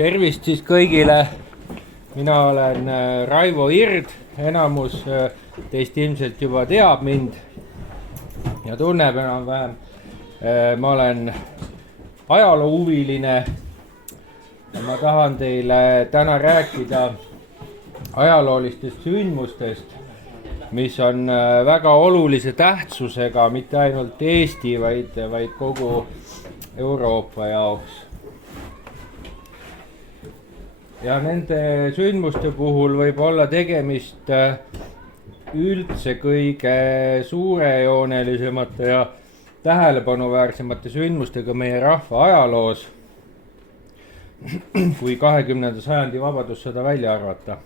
Tervist siis kõigile. Mina olen Raivo Ird, enamus teist ilmselt juba teab mind ja tunneb enam-vähem. Ma olen ajaloohuviline ja ma tahan teile täna rääkida ajaloolistest sündmustest, mis on väga olulise tähtsusega mitte ainult Eesti, vaid kogu Euroopa jaoks. Ja nende sündmuste puhul võib olla tegemist üldse kõige suurejoonelisemate ja tähelepanuväärsemate sündmustega meie rahva ajaloos, kui 20. sajandi vabadussõda välja arvata.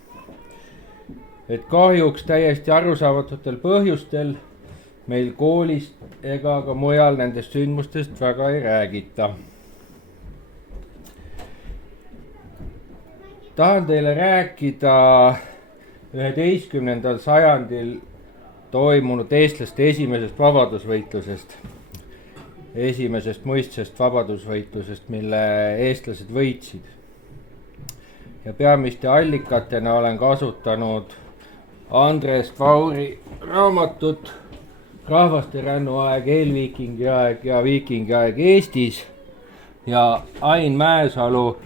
Et kahjuks täiesti arusaamatutel põhjustel meil koolist ega ka mujal nendest sündmustest väga ei räägita. Tahan teile rääkida 11. sajandil toimunud eestlaste esimesest vabadusvõitlusest, esimesest mõistsest vabadusvõitlusest, mille eestlased võitsid. Ja peamiste allikatena olen kasutanud Andres Vauri raamatut Rahvaste rännuaeg, eelviikingi aeg ja viikingi aeg Eestis ja Ain Mäesalu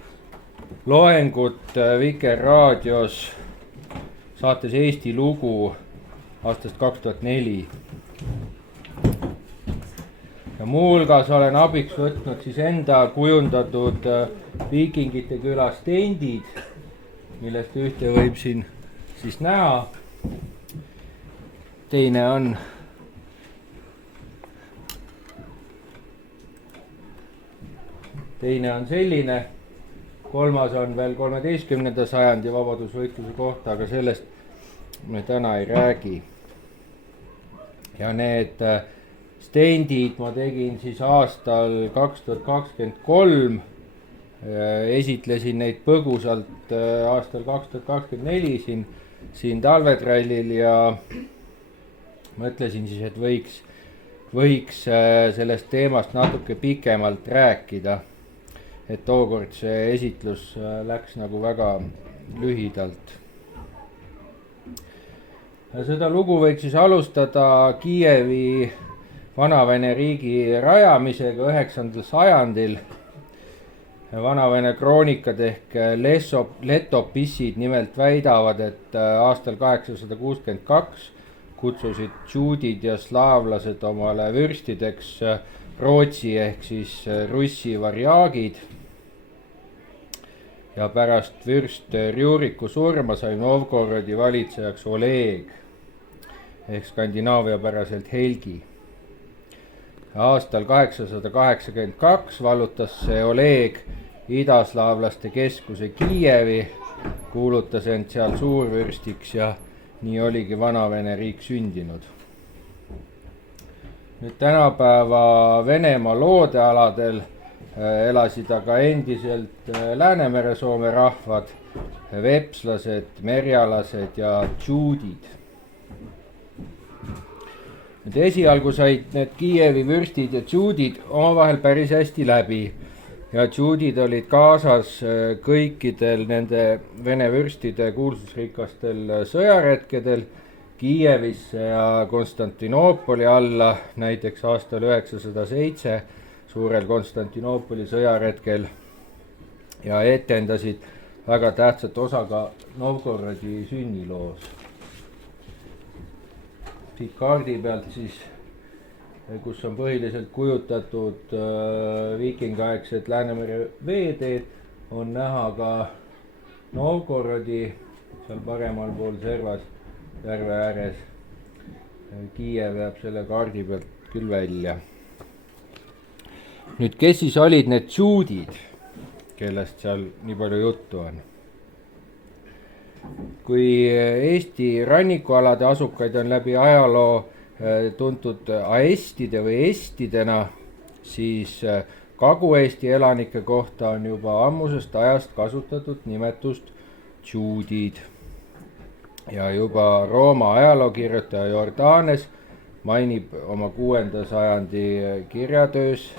loengut Vikerraadios saates Eesti lugu aastast 2004. Ja muuhulgas olen abiks võtnud siis enda kujundatud Viikingite küla stendid, millest ühte võib siin siis näha. Teine on selline. Kolmas on veel 13. sajandi vabadusvõitluse kohta, aga sellest me täna ei räägi. Ja need stendid ma tegin siis aastal 2023, esitlesin neid põgusalt aastal 2024 siin talvetrallil ja mõtlesin siis, et võiks sellest teemast natuke pikemalt rääkida. Et tookord see esitlus läks nagu väga lühidalt. Seda lugu võiks siis alustada Kiievi Vana-Vene riigi rajamisega 9. sajandil. Vana-Vene kroonikad ehk letopissid nimelt väidavad, et aastal 862 kutsusid džuudid ja slaavlased omale vürstideks Rootsi ehk siis russi varjaagid. Ja pärast vürst Rjuriku surma sai Novgorodi valitsejaks Oleg ehk Skandinaavia päraselt Helgi. Aastal 882 vallutas see Oleg idaslaavlaste keskuse Kiievi, kuulutas end seal suurvürstiks ja nii oligi Vana-Vene riik sündinud. Nüüd tänapäeva Venemaa loodealadel elasid aga endiselt Läänemere-Soome rahvad, vepslased, merjalased ja džuudid. Nüüd esialgu said need Kiievi vürstid ja džuudid omavahel päris hästi läbi ja džuudid olid kaasas kõikidel nende Vene vürstide kuulsusrikastel sõjaretkedel Kiievisse ja Konstantinoopoli alla, näiteks aastal 907 suurel Konstantinoopoli sõjaretkel ja etendasid väga tähtsat osa ka Novgorodi sünniloos. Siit kaardi pealt siis, kus on põhiliselt kujutatud viikingaegsed Läänemere veeteed, on näha ka Novgorodi seal paremal pool servas järve ääres. Kiiev jääb selle kaardi pealt küll välja. Nüüd, kes siis olid need džuudid, kellest seal nii palju juttu on? Kui Eesti rannikualade asukaid on läbi ajaloo tuntud aestide või estidena, siis Kagu-Eesti elanike kohta on juba ammusest ajast kasutatud nimetust džuudid. Ja juba Rooma ajalookirjutaja Jordanes mainib oma 6. sajandi kirjatöös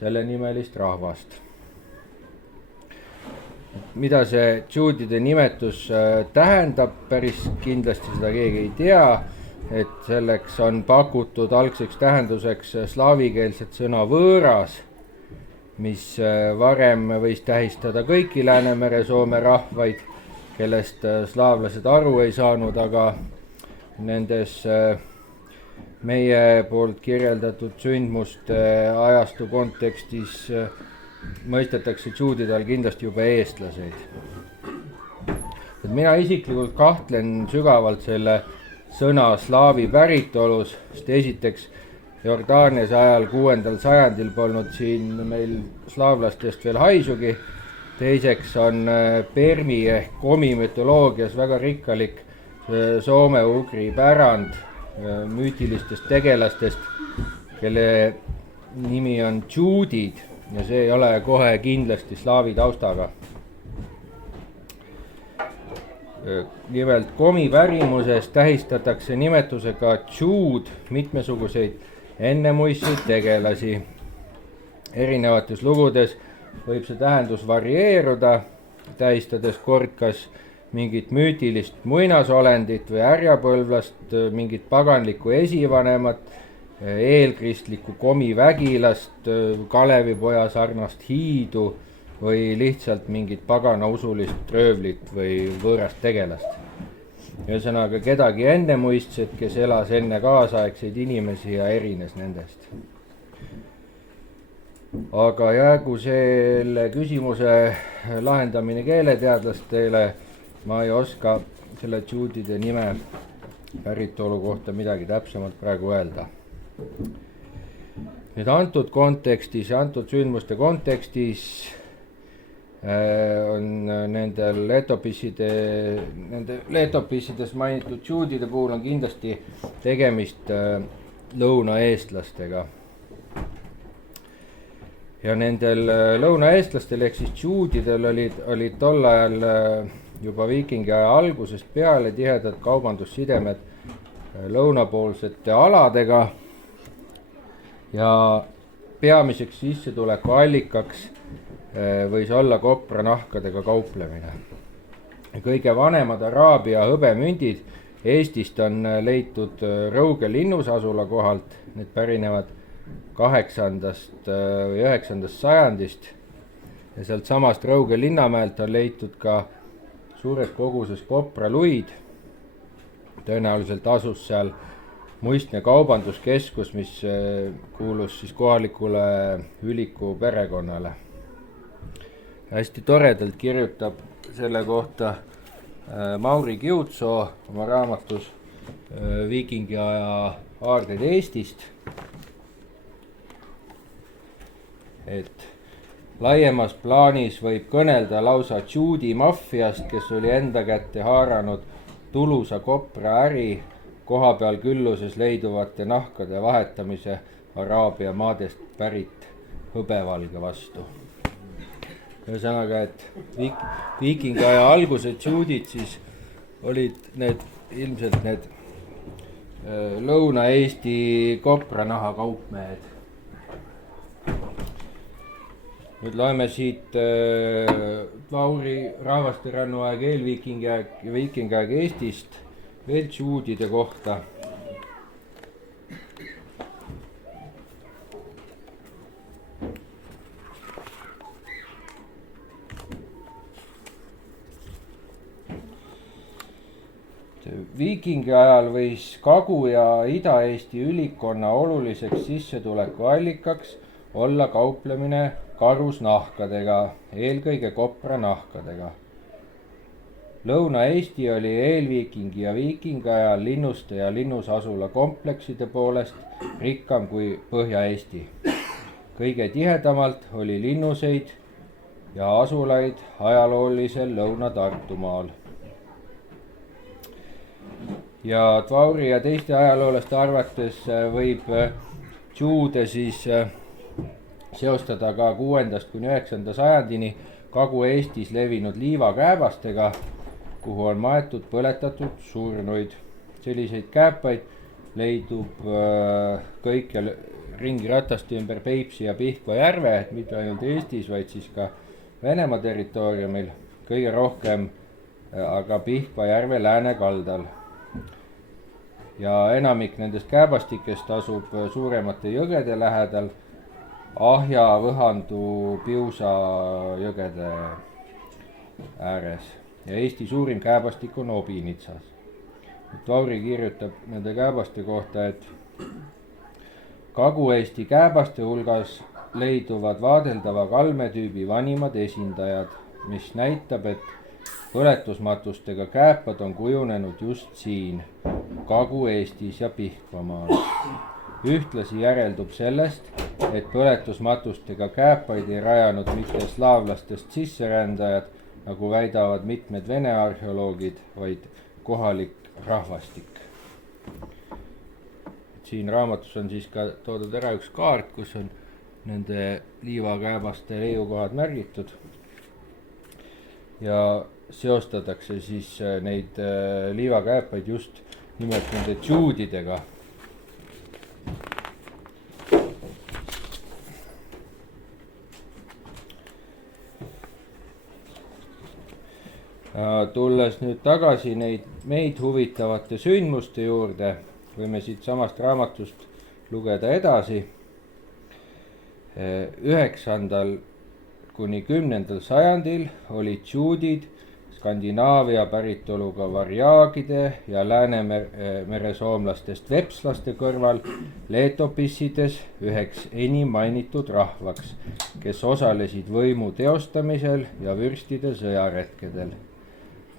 selle nimelist rahvast. mida see džuudide nimetus tähendab, päris kindlasti seda keegi ei tea, et selleks on pakutud algseks tähenduseks slaavikeelset sõna võõras, mis varem võis tähistada kõiki Läänemere-Soome rahvaid, kellest slaavlased aru ei saanud, aga nendes meie poolt kirjeldatud sündmuste ajastu kontekstis mõistetakse džuudide all kindlasti juba eestlaseid. Et mina isiklikult kahtlen sügavalt selle sõna slaavi päritolus, sest esiteks Jordaanias ajal 6. sajandil polnud siin meil slaavlastest veel haisugi, teiseks on Permi ehk komi mütoloogias väga rikkalik soome-ugri pärand müütilistest tegelastest, kelle nimi on džuudid ja see ei ole kohe kindlasti slaavi taustaga. Nimelt komi pärimuses tähistatakse nimetusega džuud mitmesuguseid ennemuistseid tegelasi. Erinevates lugudes võib see tähendus varieeruda, tähistades kord kas mingit müütilist muinasolendit või härjapõlvlast, mingit paganlikku esivanemat, eelkristlikku komi vägilast, Kalevipoja sarnast hiidu või lihtsalt mingit paganausulist röövlit või võõrast tegelast. Ühesõnaga kedagi ennemuistset, kes elas enne kaasaegseid inimesi ja erines nendest. Aga jäägu selle küsimuse lahendamine keeleteadlastele, ma ei oska selle džuudide nime päritolu kohta midagi täpsemalt praegu öelda. Nüüd antud kontekstis ja antud sündmuste kontekstis on nende letopissides mainitud džuudide puhul on kindlasti tegemist lõunaeestlastega. Ja nendel lõunaeestlastel ehk siis džuudidel olid tol ajal juba viikingi aja algusest peale tihedad kaubandussidemed lõunapoolsete aladega ja peamiseks sissetuleku allikaks võis olla kopranahkadega kauplemine. Kõige vanemad Araabia hõbemündid Eestist on leitud Rõuge linnusasula kohalt, need pärinevad 8. või 9. sajandist ja sealt samast Rõuge linnamäelt on leitud ka suures koguses kopraluid. Tõenäoliselt asus seal muistne kaubanduskeskus, mis kuulus siis kohalikule Üliku perekonnale. Hästi toredalt kirjutab selle kohta Mauri Kiutsoo oma raamatus Viikingi aja aardeid Eestist, et laiemas plaanis võib kõnelda lausa džuudi maffiast, kes oli enda kätte haaranud tulusa kopra äri koha peal külluses leiduvate nahkade vahetamise Araabia maadest pärit hõbevalge vastu. Ühesõnaga, et viikingi aja alguse džuudid siis olid ilmselt need Lõuna-Eesti kopranaha kaupmehed. Nüüd loeme siit Lauri rahvasterännu aeg, eelviikingi aeg ja viikingi aeg Eestist veel džuudide kohta. Viikingi ajal võis Kagu- ja Ida-Eesti ülikonna oluliseks sissetuleku allikaks olla kauplemine karusnahkadega, eelkõige kopranahkadega. Lõuna-Eesti oli eelviikingi ja viikingi ajal linnuste ja linnusasula komplekside poolest rikkam kui Põhja-Eesti. Kõige tihedamalt oli linnuseid ja asulaid ajaloolisel Lõuna-Tartumaal. Ja Tvauri ja teiste ajaloolaste arvates võib džuude siis seostada ka 6. kuni 9. sajandini Kagu-Eestis levinud liivakääbastega, kuhu on maetud põletatud surnuid. Selliseid kääpaid leidub kõikjal ringi rataste ümber Peipsi ja Pihkva järve, mitte ainult Eestis, vaid siis ka Venemaa territooriumil. kõige rohkem aga Pihkva järve läänekaldal. Ja enamik nendest kääbastikest asub suuremate jõgede lähedal, Ahja, Võhandu, Piusa jõgede ääres. Ja Eesti suurim kääbastik on Obinitsas. Tauri kirjutab nende kääbaste kohta, et Kagu-Eesti kääbaste hulgas leiduvad vaadeldava kalmetüübi vanimad esindajad, mis näitab, et põletusmatustega kääpad on kujunenud just siin, Kagu-Eestis ja Pihkvamaal. Ühtlasi järeldub sellest, et põletusmatustega kääpaid ei rajanud mitte slaavlastest sisserändajad, nagu väidavad mitmed vene arheoloogid, vaid kohalik rahvastik. Siin raamatus on siis ka toodud ära üks kaart, kus on nende liivakääbaste leiukohad märgitud ja seostatakse siis neid liivakääpaid just nimelt nende tšuudidega. Tulles nüüd tagasi meid huvitavate sündmuste juurde, võime siit samast raamatust lugeda edasi. 9. kuni 10. sajandil olid tšuudid Skandinaavia päritoluga varjaagide ja Läänemere soomlastest vepslaste kõrval leetopissides üheks enim mainitud rahvaks, kes osalesid võimu teostamisel ja vürstide sõjaretkedel.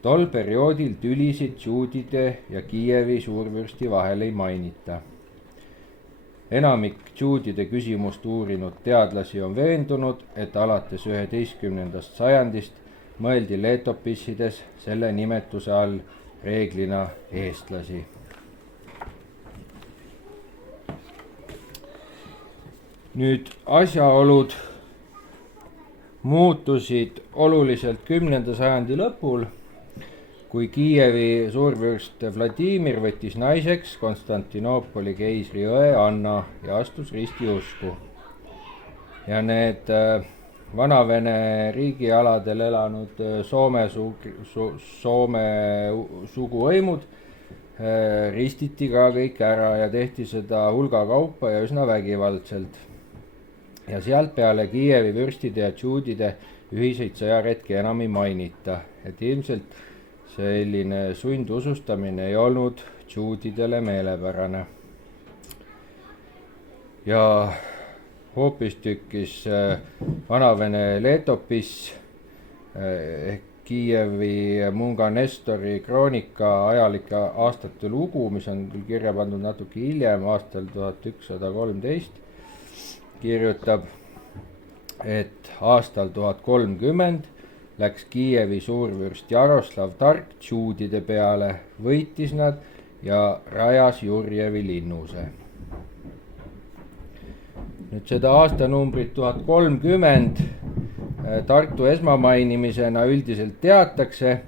Tol perioodil tülisid tšuudide ja Kiievi suurvürsti vahel ei mainita. Enamik tšuudide küsimust uurinud teadlasi on veendunud, et alates 11. sajandist mõeldi leetopissides selle nimetuse all reeglina eestlasi. Nüüd asjaolud muutusid oluliselt 10. sajandi lõpul, kui Kiievi suurvürst Vladimir võttis naiseks Konstantinoopoli keisri õe Anna ja astus ristiusku. Ja need Vana-Vene riigialadel elanud Soome suguhõimud ristiti ka kõik ära ja tehti seda hulga kaupa ja üsna vägivaldselt. Ja sealt peale Kiievi vürstide ja tšuudide ühiseid sõjaretki enam ei mainita, et ilmselt selline sundusustamine ei olnud tšuudidele meelepärane. Ja hoopistükkis Vana-Vene leetopiss ehk Kiievi Munga Nestori kroonika ajalike aastate lugu, mis on küll kirja pandud natuke hiljem, aastal 1113, kirjutab, et aastal 1030 läks Kiievi suurvürst Jaroslav Tark tšuudide peale, võitis nad ja rajas Jurjevi linnuse. Nüüd seda aastanumbrit 1030 Tartu esmamainimisena üldiselt teatakse,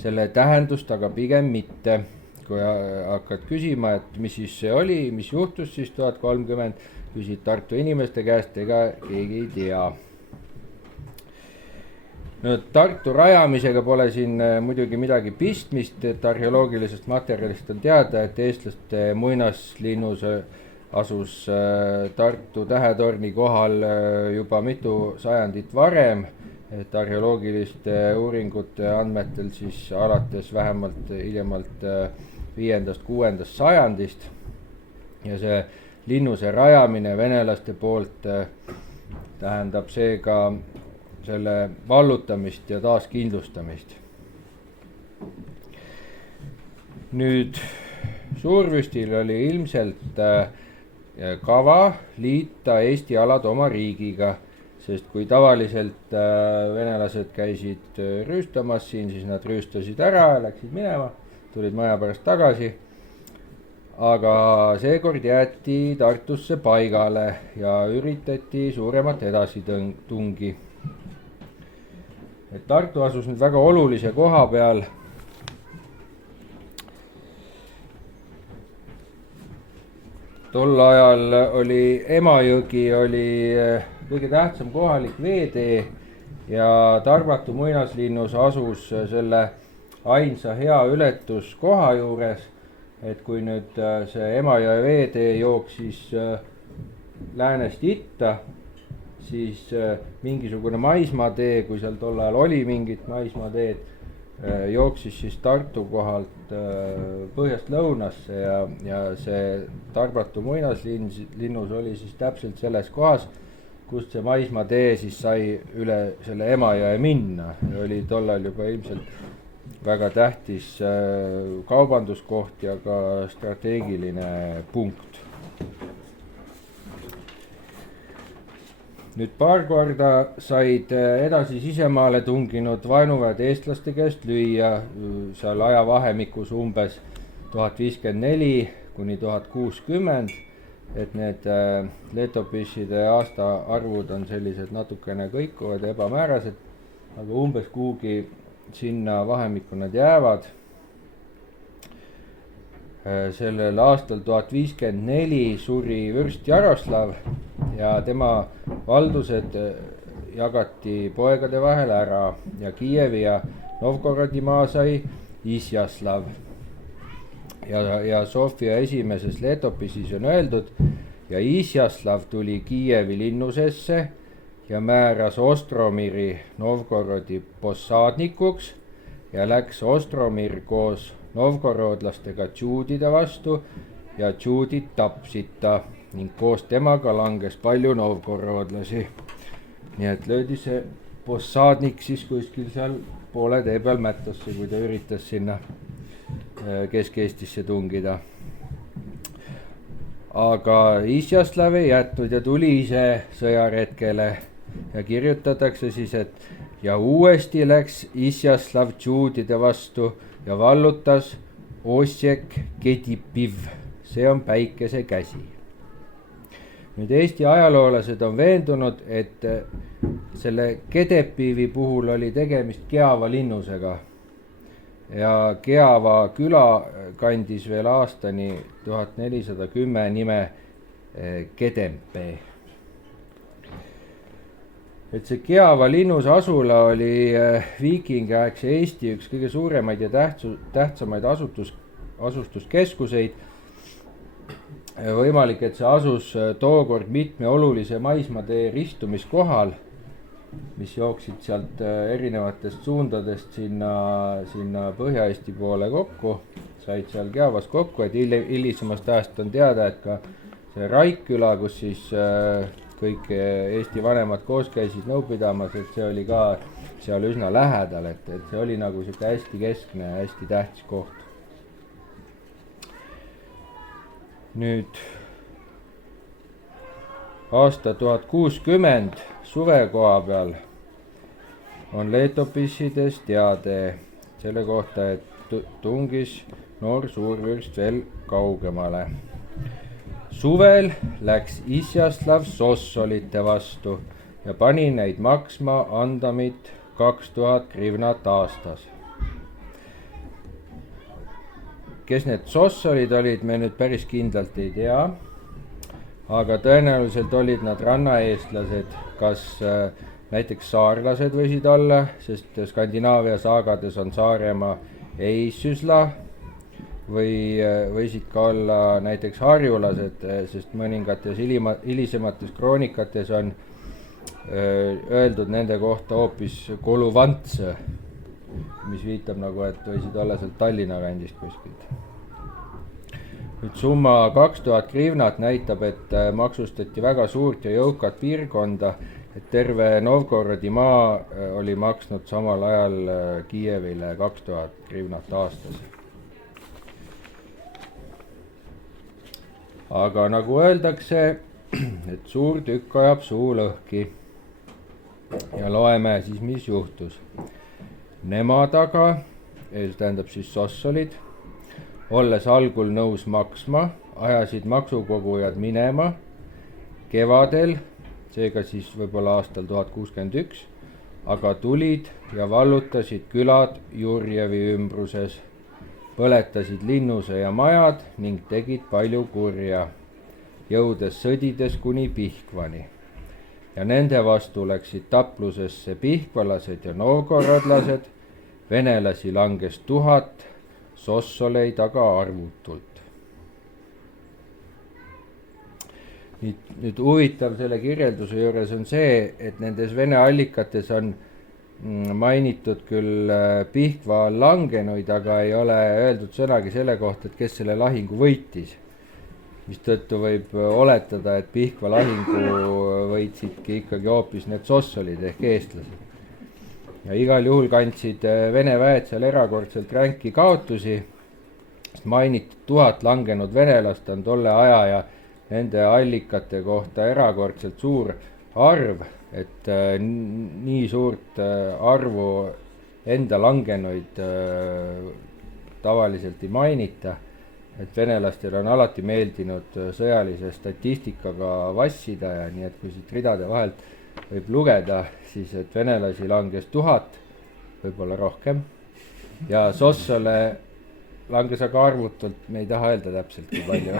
selle tähendust aga pigem mitte. Kui hakkad küsima, et mis siis see oli, mis juhtus siis 1030, küsid Tartu inimeste käest, ega keegi ei tea. Nüüd Tartu rajamisega pole siin muidugi midagi pistmist, et arheoloogilisest materjalist on teada, et eestlaste muinaslinnus asus Tartu tähetorni kohal juba mitu sajandit varem, et arheoloogiliste uuringute andmetel siis alates vähemalt hiljemalt 5.–6. sajandist. Ja see linnuse rajamine venelaste poolt tähendab seega selle vallutamist ja taaskindlustamist. Nüüd suurvürstil oli ilmselt kava liita Eesti alad oma riigiga, sest kui tavaliselt venelased käisid rüüstamas siin, siis nad rüüstasid ära, läksid minema, tulid maja pärast tagasi. Aga seekord jäeti Tartusse paigale ja üritati suuremat edasitungi. Et Tartu asus nüüd väga olulise koha peal. Tol ajal oli Emajõgi oli kõige tähtsam kohalik veetee ja Tarbatu muinaslinnus asus selle ainsa hea ületuskoha juures, et kui nüüd see Emajõe veetee jooksis läänest itta, siis mingisugune maismaatee, kui seal tol ajal oli mingit maismaateed, jooksis siis Tartu kohalt põhjast lõunasse ja see Tarbatu muinaslinnus oli siis täpselt selles kohas, kust see maismaatee siis sai üle selle Emajõe minna ja oli tollal juba ilmselt väga tähtis kaubanduskoht ja ka strateegiline punkt. Nüüd paar korda said edasi sisemaale tunginud vaenuväed eestlaste käest lüüa seal ajavahemikus umbes 1054 kuni 1060, et need letopisside aastaarvud on sellised natukene kõikuvad ja ebamäärased, aga umbes kuhugi sinna vahemikku nad jäävad. Sellel aastal 1054 suri vürst Jaroslav ja tema valdused jagati poegade vahel ära ja Kiievi ja Novgorodi maa sai Isjaslav. Ja Sofia esimeses letopissis on öeldud, ja Isjaslav tuli Kiievi linnusesse ja määras Ostromiri Novgorodi possaadnikuks ja läks Ostromir koos novgorodlastega džuudide vastu ja džuudid tapsid ta ning koos temaga langes palju novgorodlasi. Nii et löödi see possaadnik siis kuskil seal poole tee peal mättasse, kui ta üritas sinna Kesk-Eestisse tungida. Aga Isjaslav ei jätnud ja tuli ise sõjaretkele ja kirjutatakse siis, et ja uuesti läks Isjaslav džuudide vastu ja vallutas Ossek Kedipiv, see on päikese käsi. Nüüd Eesti ajaloolased on veendunud, et selle Kedepivi puhul oli tegemist Keava linnusega ja Keava küla kandis veel aastani 1410 nime Kedempee. Et see Keava linnuse asula oli viikingiaegse Eesti üks kõige suuremaid ja tähtsamaid asustuskeskuseid. Võimalik, et see asus tookord mitme olulise maismaatee ristumiskohal, mis jooksid sealt erinevatest suundadest sinna Põhja-Eesti poole kokku, said seal Keavas kokku, et hilisemast ajast on teada, et ka see Raikküla, kus siis kõik Eesti vanemad koos käisid nõu pidamas, et see oli ka seal üsna lähedal, et see oli nagu siuke hästi keskne ja hästi tähtis koht. Nüüd aasta 1060 suvekoha peal on letopissides teade selle kohta, et tungis noor suurvürst veel kaugemale. Suvel läks Isjaslav Sossolite vastu ja pani neid maksma andamit 2000 grivnat aastas. Kes need Sossolid olid, me nüüd päris kindlalt ei tea, aga tõenäoliselt olid nad rannaeestlased, kas näiteks saarlased võisid olla, sest Skandinaavia saagades on Saaremaa Eissüsla, või võisid ka olla näiteks harjulased, sest mõningates hilisemates kroonikates on öeldud nende kohta hoopis Koluvantse, mis viitab nagu, et võisid olla sealt Tallinna kandist kuskilt. Nüüd summa 2000 grivnat näitab, et maksustati väga suurt ja jõukat piirkonda, et terve Novgorodi maa oli maksnud samal ajal Kiievile 2000 grivnat aastas. Aga nagu öeldakse, et suur tükk ajab suu lõhki ja loeme siis, mis juhtus. Nemad aga, tähendab siis Sossolid, olles algul nõus maksma, ajasid maksukogujad minema kevadel, seega siis võib-olla aastal 1061, aga tulid ja vallutasid külad Jurjevi ümbruses, põletasid linnuse ja majad ning tegid palju kurja, jõudes sõdides kuni Pihkvani. ja nende vastu läksid taplusesse pihkvalased ja novgorodlased, venelasi langes 1000, sossoleid aga arvutult. Nüüd huvitav selle kirjelduse juures on see, et nendes vene allikates on mainitud küll Pihkva langenuid, aga ei ole öeldud sõnagi selle kohta, et kes selle lahingu võitis. Mistõttu võib oletada, et Pihkva lahingu võitsidki ikkagi hoopis need sossolid ehk eestlased. Ja igal juhul kandsid vene väed seal erakordselt ränki kaotusi, sest mainitud 1000 langenud venelast on tolle aja ja nende allikate kohta erakordselt suur arv, et nii suurt arvu enda langenuid tavaliselt ei mainita, et venelastel on alati meeldinud sõjalise statistikaga vassida ja nii, et kui siit ridade vahelt võib lugeda, siis et venelasi langes 1000, võib-olla rohkem, ja sossole langes aga arvutult, me ei taha öelda täpselt, kui palju.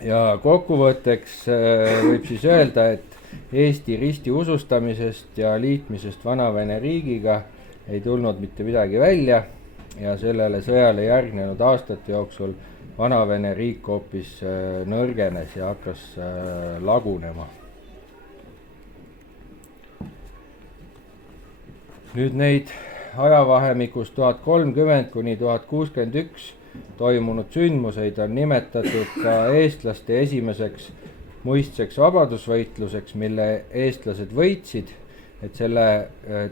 Ja kokkuvõtteks võib siis öelda, et Eesti risti usustamisest ja liitmisest Vana-Vene riigiga ei tulnud mitte midagi välja ja sellele sõjale järgnenud aastate jooksul Vana-Vene riik hoopis nõrgenes ja hakkas lagunema. Nüüd neid ajavahemikus 1030 kuni 1061 toimunud sündmuseid on nimetatud ka eestlaste esimeseks muistseks vabadusvõitluseks, mille eestlased võitsid, et selle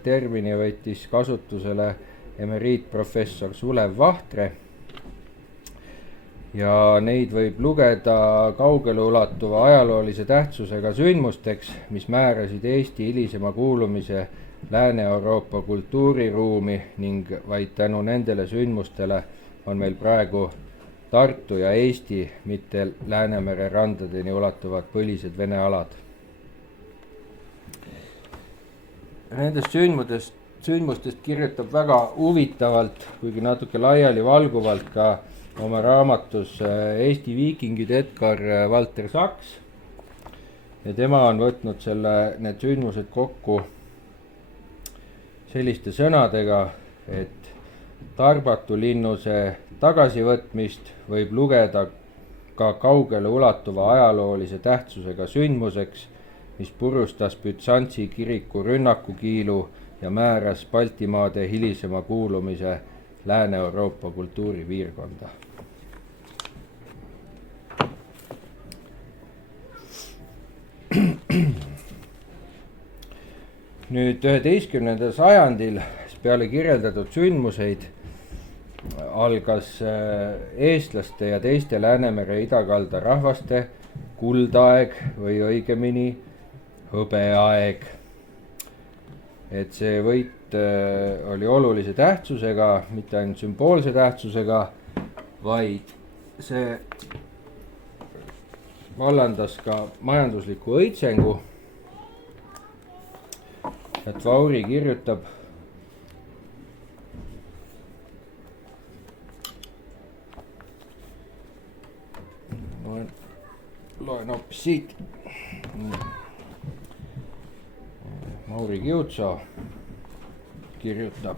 termini võttis kasutusele emeriitprofessor Sulev Vahtre ja neid võib lugeda kaugeleulatuva ajaloolise tähtsusega sündmusteks, mis määrasid Eesti hilisema kuulumise Lääne-Euroopa kultuuriruumi ning vaid tänu nendele sündmustele on meil praegu Tartu ja Eesti, mitte Läänemere randadeni ulatuvad põlised Vene alad. Nendest sündmustest kirjutab väga huvitavalt, kuigi natuke laiali valguvalt ka oma raamatus Eesti viikingid Edgar Valter Saks. Ja tema on võtnud need sündmused kokku selliste sõnadega, et Tarbatu linnuse tagasivõtmist võib lugeda ka kaugele ulatuva ajaloolise tähtsusega sündmuseks, mis purustas Bütsantsi kiriku rünnakukiilu ja määras Baltimaade hilisema kuulumise Lääne-Euroopa kultuuripiirkonda. Nüüd 11. sajandil peale kirjeldatud sündmuseid algas eestlaste ja teiste Läänemere idakalda rahvaste kuldaeg või õigemini hõbeaeg. Et see võit oli olulise tähtsusega, mitte ainult sümboolse tähtsusega, vaid see vallandas ka majandusliku õitsengu. Et Vauri kirjutab, loen hoopis siit. Mauri Kiutso kirjutab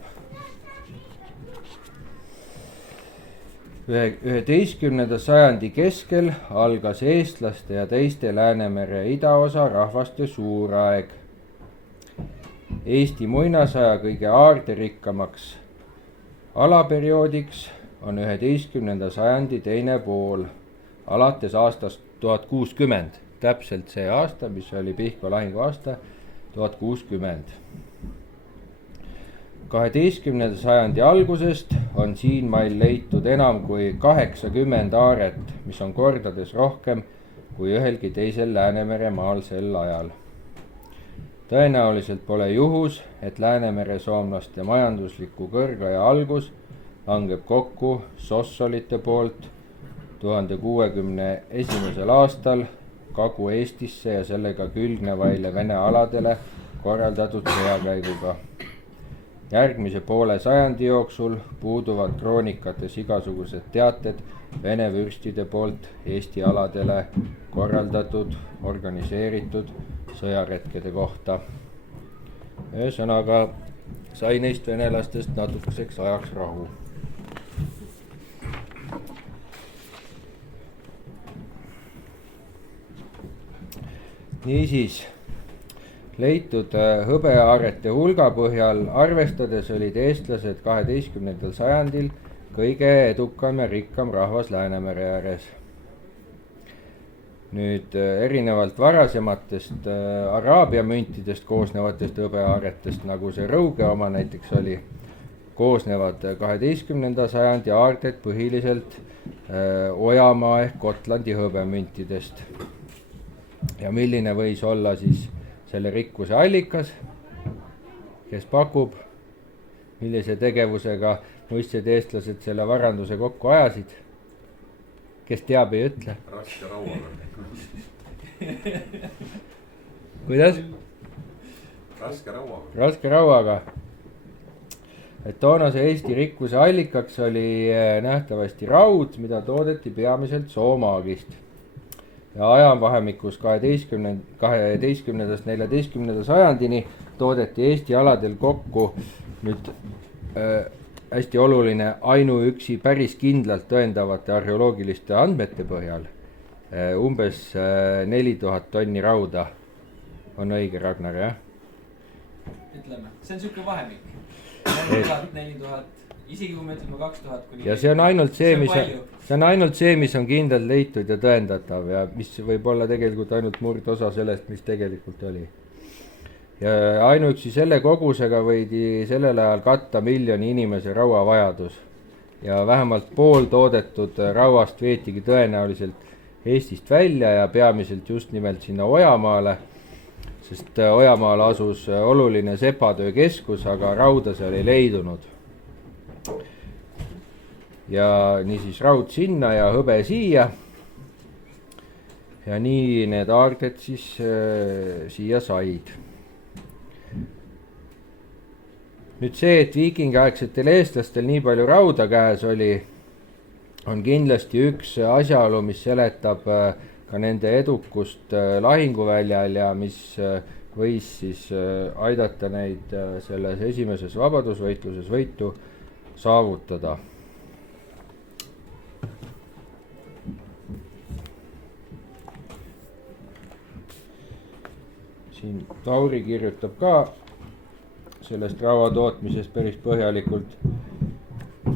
11. sajandi keskel algas eestlaste ja teiste Läänemere idaosa rahvaste suuraeg. Eesti muinasaja kõige aarderikkamaks alaperioodiks on 11. sajandi teine pool, alates aastast 1060, täpselt see aasta, mis oli Pihkva lahingu aasta, 1060. 12. sajandi algusest on siinmail leitud enam kui 80 aaret, mis on kordades rohkem kui ühelgi teisel Läänemere maal sel ajal. Tõenäoliselt pole juhus, et Läänemere soomlaste majandusliku kõrgaja algus langeb kokku sossolite poolt 1061. aastal Kagu-Eestisse ja sellega külgnevaile Vene aladele korraldatud sõjakäiguga. Järgmise poole sajandi jooksul puuduvad kroonikates igasugused teated Vene vürstide poolt Eesti aladele korraldatud, organiseeritud sõjaretkede kohta. Ühesõnaga sai neist venelastest natukeseks ajaks rahu. Niisiis, leitud hõbeaarete hulga põhjal arvestades olid eestlased 12. sajandil kõige edukam ja rikkam rahvas Läänemere ääres. Nüüd erinevalt varasematest Araabia müntidest koosnevatest hõbeaaretest, nagu see Rõuge oma näiteks oli, koosnevad 12. sajandi aarted põhiliselt Ojamaa ehk Gotlandi hõbemüntidest. Ja milline võis olla siis selle rikkuse allikas, kes pakub, millise tegevusega muistsid eestlased selle varanduse kokku ajasid, kes teab, ei ütle. Raske rauaga. Kuidas? Raske rauaga. Et toonase Eesti rikkuse allikaks oli nähtavasti raud, mida toodeti peamiselt soomaagist. Ja ajavahemikus 12. 14. sajandini toodeti Eesti aladel kokku nüüd hästi oluline ainuüksi päris kindlalt tõendavate arheoloogiliste andmete põhjal umbes 4000 tonni rauda. On õige, Ragnar, jah? Ütleme, see on siuke vahemik. 4000, isegi kui me ütleme 2000 kuni... Ja see on ainult see, mis on kindlalt leitud ja tõendatav ja mis võib olla tegelikult ainult murdosa sellest, mis tegelikult oli. Ja ainuüksi selle kogusega võidi sellel ajal katta 1 miljoni inimese rauavajadus. Ja vähemalt pool toodetud rauast veetigi tõenäoliselt Eestist välja ja peamiselt just nimelt sinna Ojamaale, sest Ojamaal asus oluline sepatöö keskus, aga rauda seal ei leidunud. Ja niisiis raud sinna ja hõbe siia. Ja nii need aarded siis siia said. Nüüd see, et viikingiaegsetel eestlastel nii palju rauda käes oli, on kindlasti üks asjaolu, mis seletab ka nende edukust lahinguväljal ja mis võis siis aidata neid selles esimeses vabadusvõitluses võitu saavutada. Siin Tauri kirjutab ka sellest rauatootmisest päris põhjalikult,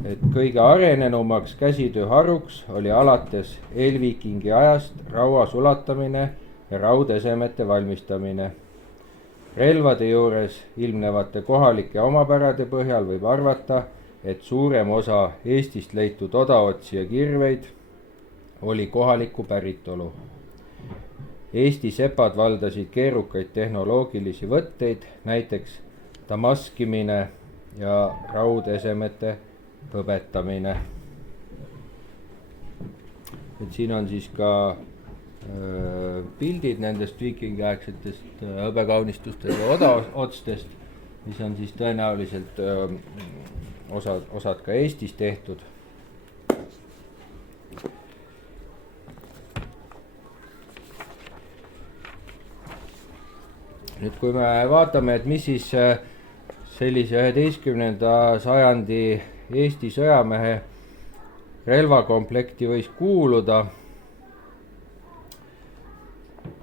et kõige arenenumaks käsitööharuks oli alates eelviikingi ajast raua sulatamine ja raudesemete valmistamine. Relvade juures ilmnevate kohalike omapärade põhjal võib arvata, et suurem osa Eestist leitud odaotsi ja kirveid oli kohaliku päritolu. Eesti sepad valdasid keerukaid tehnoloogilisi võtteid, näiteks damaskimine ja raudesemete hõbetamine. Et siin on siis ka pildid nendest viikingiaegsetest hõbekaunistustest ja odaotstest, mis on siis tõenäoliselt osad ka Eestis tehtud. Nüüd kui me vaatame, et mis siis sellise 11. sajandi Eesti sõjamehe relvakomplekti võis kuuluda,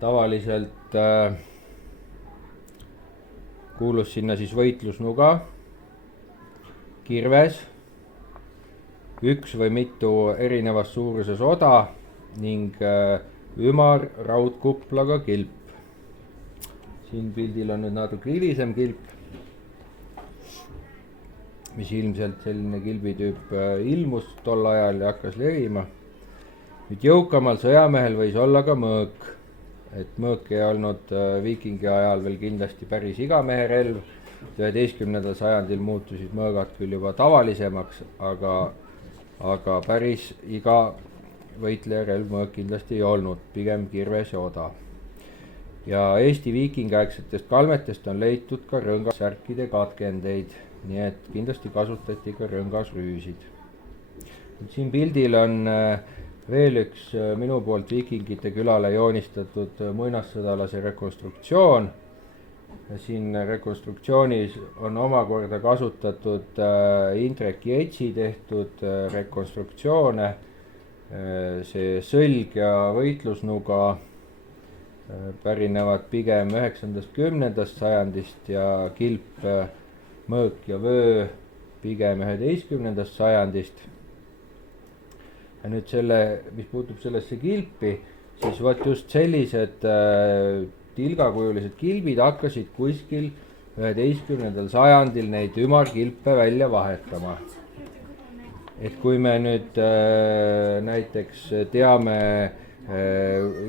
tavaliselt kuulus sinna siis võitlusnuga, kirves, üks või mitu erinevas suuruses oda ning ümar raudkuplaga kilp. Siin pildil on nüüd natuke hilisem kilp, mis ilmselt selline kilbitüüp ilmus tol ajal ja hakkas levima. Nüüd jõukamal sõjamehel võis olla ka mõõk, et mõõk ei olnud viikingi ajal veel kindlasti päris igamehe relv. 11. sajandil muutusid mõõgad küll juba tavalisemaks, aga päris iga võitleja relv mõõk kindlasti ei olnud, pigem kirves ja oda. Ja Eesti viikingiaegsetest kalmetest on leitud ka rõngasärkide katkendeid, nii et kindlasti kasutati ka rõngasrüüsid. siin pildil on veel üks minu poolt Viikingite külale joonistatud muinassõdalase rekonstruktsioon. Siin rekonstruktsioonis on omakorda kasutatud Indrek Jetsi tehtud rekonstruktsioone. See sõlg ja võitlusnuga pärinevad pigem 9.–10. sajandist ja kilp, mõõk ja vöö pigem 11. sajandist. Ja nüüd mis puutub sellesse kilpi, siis vot just sellised tilgakujulised kilbid hakkasid kuskil 11. sajandil neid ümarkilpe välja vahetama. Et kui me nüüd näiteks teame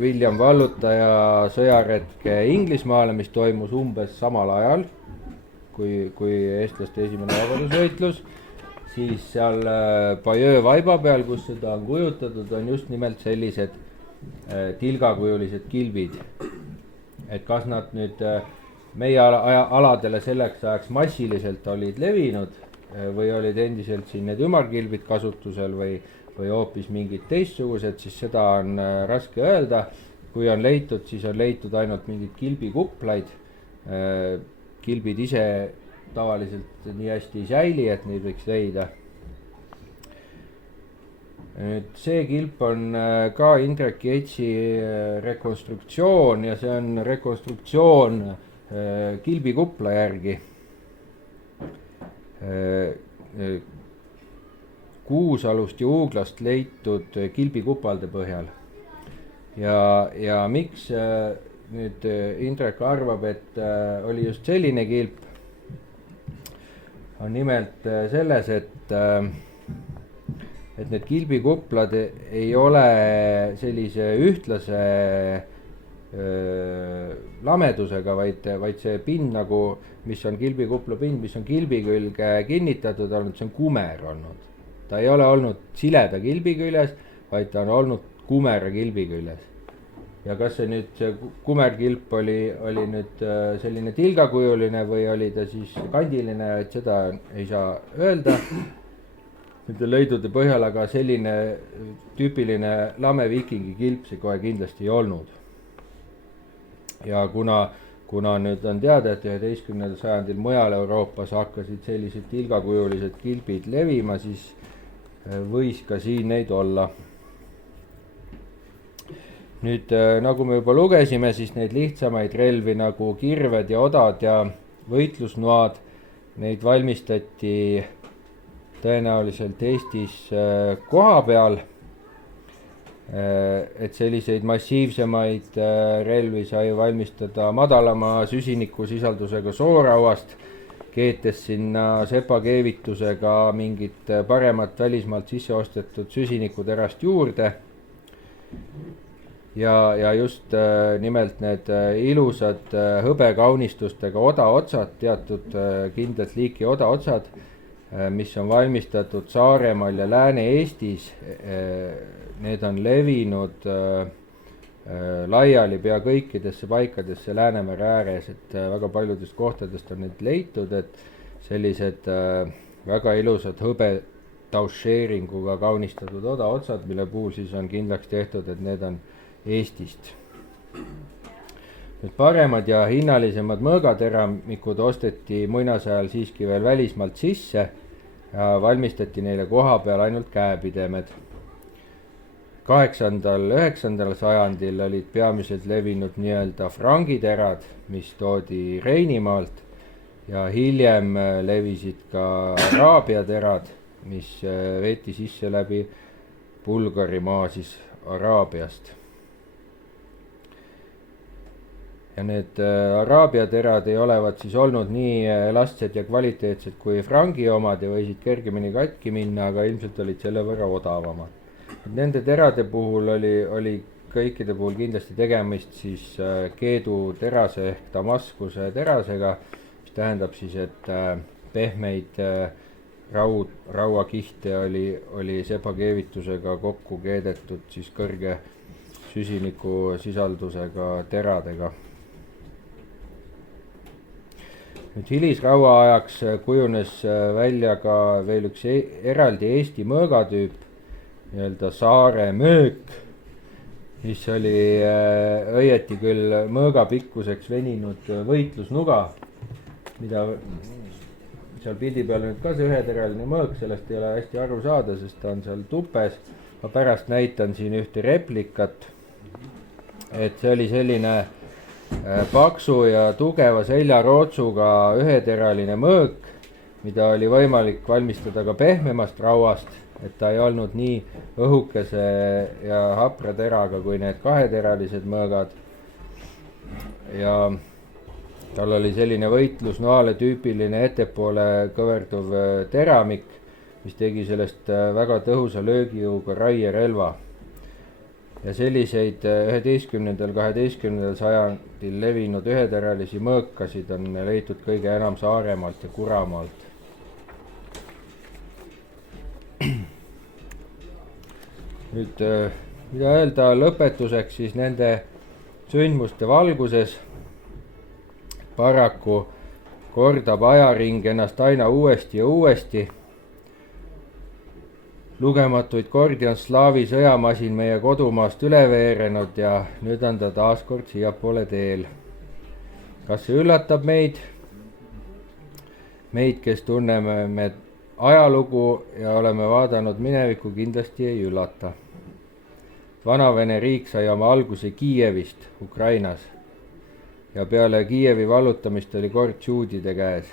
William Vallutaja sõjaretke Inglismaale, mis toimus umbes samal ajal kui eestlaste esimene vabadusvõitlus, siis seal Bayeux vaiba peal, kus seda on kujutatud, on just nimelt sellised tilgakujulised kilbid. Et kas nad nüüd meie aladele selleks ajaks massiliselt olid levinud või olid endiselt siin need ümarkilbid kasutusel või hoopis mingid teistsugused, siis seda on raske öelda. Kui on leitud, siis on leitud ainult mingid kilbikuplaid. Kilbid ise tavaliselt nii hästi ei säili, et neid võiks leida. Nüüd see kilp on ka Indrek Jetsi rekonstruktsioon ja see on rekonstruktsioon kilbikupla järgi. Kuusalust ja Uuglast leitud kilbikupalde põhjal. Ja miks nüüd Indrek arvab, et oli just selline kilp, on nimelt selles, et need kilbikuplad ei ole sellise ühtlase lamedusega, vaid see pind nagu, mis on kilbikupla pind, mis on kilbi külge kinnitatud olnud, see on kumer olnud. Ta ei ole olnud sileda kilbi küljes, vaid ta on olnud kumera kilbi küljes. Ja kas see kumerkilp oli nüüd selline tilgakujuline või oli ta siis kandiline, et seda ei saa öelda. Nende leidude põhjal, aga selline tüüpiline lame viikingi kilp see kohe kindlasti ei olnud. Ja kuna nüüd on teada, et 11. sajandil mujal Euroopas hakkasid sellised tilgakujulised kilbid levima, siis võis ka siin neid olla. Nüüd, nagu me juba lugesime, siis neid lihtsamaid relvi nagu kirved ja odad ja võitlusnoad, neid valmistati tõenäoliselt Eestis koha peal. Et selliseid massiivsemaid relvi sai valmistada madalama süsinikusisaldusega soorauast, keetes sinna sepakeevitusega mingit paremat välismaalt sisse ostetud süsinikuterast juurde. Ja just nimelt need ilusad hõbekaunistustega odaotsad, teatud kindlat liiki odaotsad, mis on valmistatud Saaremaal ja Lääne-Eestis, need on levinud laiali pea kõikidesse paikadesse Läänemere ääres, et väga paljudest kohtadest on need leitud, et sellised väga ilusad hõbetaušeeringuga kaunistatud odaotsad, mille puhul siis on kindlaks tehtud, et need on Eestist. Nüüd paremad ja hinnalisemad mõõgateramikud osteti muinasajal siiski veel välismaalt sisse ja valmistati neile koha peal ainult käepidemed. 8. ja 9. sajandil olid peamiselt levinud nii-öelda frangiterad, mis toodi Reinimaalt ja hiljem levisid ka araabia terad, mis veeti sisse läbi Bulgarimaa siis Araabiast. Ja need araabia terad ei olevat siis olnud nii elastsed ja kvaliteetsed kui frangi omad ja võisid kergemini katki minna, aga ilmselt olid selle võrra odavamad. Nende terade puhul oli kõikide puhul kindlasti tegemist siis keedu terase ehk Damaskuse terasega, mis tähendab siis, et pehmeid rauakihte oli sepakeevitusega kokku keedetud siis kõrge süsinikusisaldusega teradega. Nüüd hilisraua ajaks kujunes välja ka veel üks eraldi Eesti mõõgatüüp, nii-öelda saare möök, mis oli õieti küll mõõga pikkuseks veninud võitlusnuga, mida seal pildi peal nüüd ka see üheteraline mõõk, sellest ei ole hästi aru saada, sest ta on seal tupes. Ma pärast näitan siin ühte replikat, et see oli selline paksu ja tugeva seljarootsuga üheteraline mõõk, mida oli võimalik valmistada ka pehmemast rauast, et ta ei olnud nii õhukese ja hapra teraga kui need kaheteralised mõõgad. Ja tal oli selline võitlusnoale tüüpiline ettepoole kõverduv teramik, mis tegi sellest väga tõhusa löögijõuga raierelva. Ja selliseid 11.–12. sajandil levinud üheteralisi mõõkasid on leitud kõige enam Saaremaalt ja Kuramaalt. Nüüd, mida öelda lõpetuseks siis nende sündmuste valguses. Paraku kordab ajaring ennast aina uuesti ja uuesti. Lugematuid kordi on slaavi sõjamasin meie kodumaast üle veerenud ja nüüd on ta taas kord siiapoole teel. Kas see üllatab meid? Meid, kes tunneme me ajalugu ja oleme vaadanud minevikku, kindlasti ei üllata. Vanavene riik sai oma alguse Kiievist, Ukrainas. Ja peale Kiievi vallutamist oli kord juudide käes.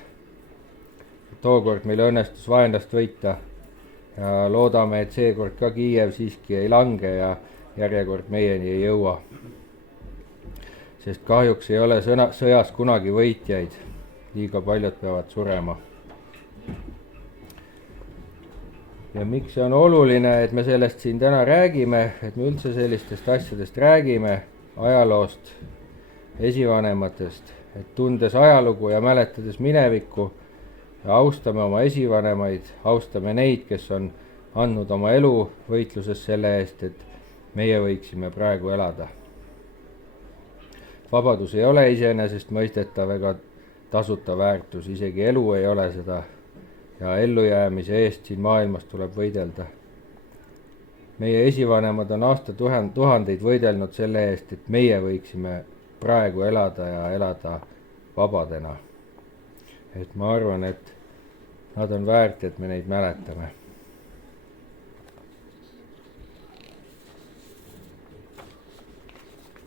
Tookord meil õnnestus vaenlast võita. Ja loodame, et seekord ka Kiiev siiski ei lange ja järjekord meieni ei jõua. Sest kahjuks ei ole sõjas kunagi võitjaid. Liiga paljud peavad surema. Ja miks see on oluline, et me sellest siin täna räägime, et me üldse sellistest asjadest räägime, ajaloost, esivanematest, et tundes ajalugu ja mäletades minevikku, ja austame oma esivanemaid, austame neid, kes on andnud oma elu võitluses selle eest, et meie võiksime praegu elada. Vabadus ei ole iseenesest mõistetav ega tasuta väärtus, isegi elu ei ole seda ja ellujäämise eest siin maailmas tuleb võidelda. Meie esivanemad on aastatuhandeid võidelnud selle eest, et meie võiksime praegu elada ja elada vabadena. Et ma arvan, et nad on väärt, et me neid mäletame.